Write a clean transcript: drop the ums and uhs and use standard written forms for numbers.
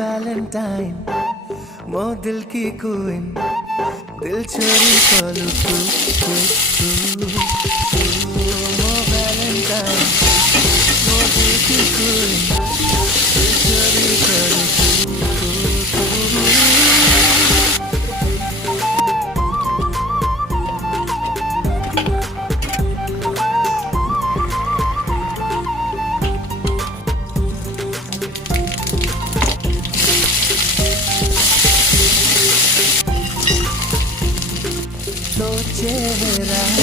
Valentine मो दिल की क्वीन दिल चोरी कॉलू मो वैलेंटाइन मो दिल की क्वीन दिल चोरी कॉलू तो चेहरा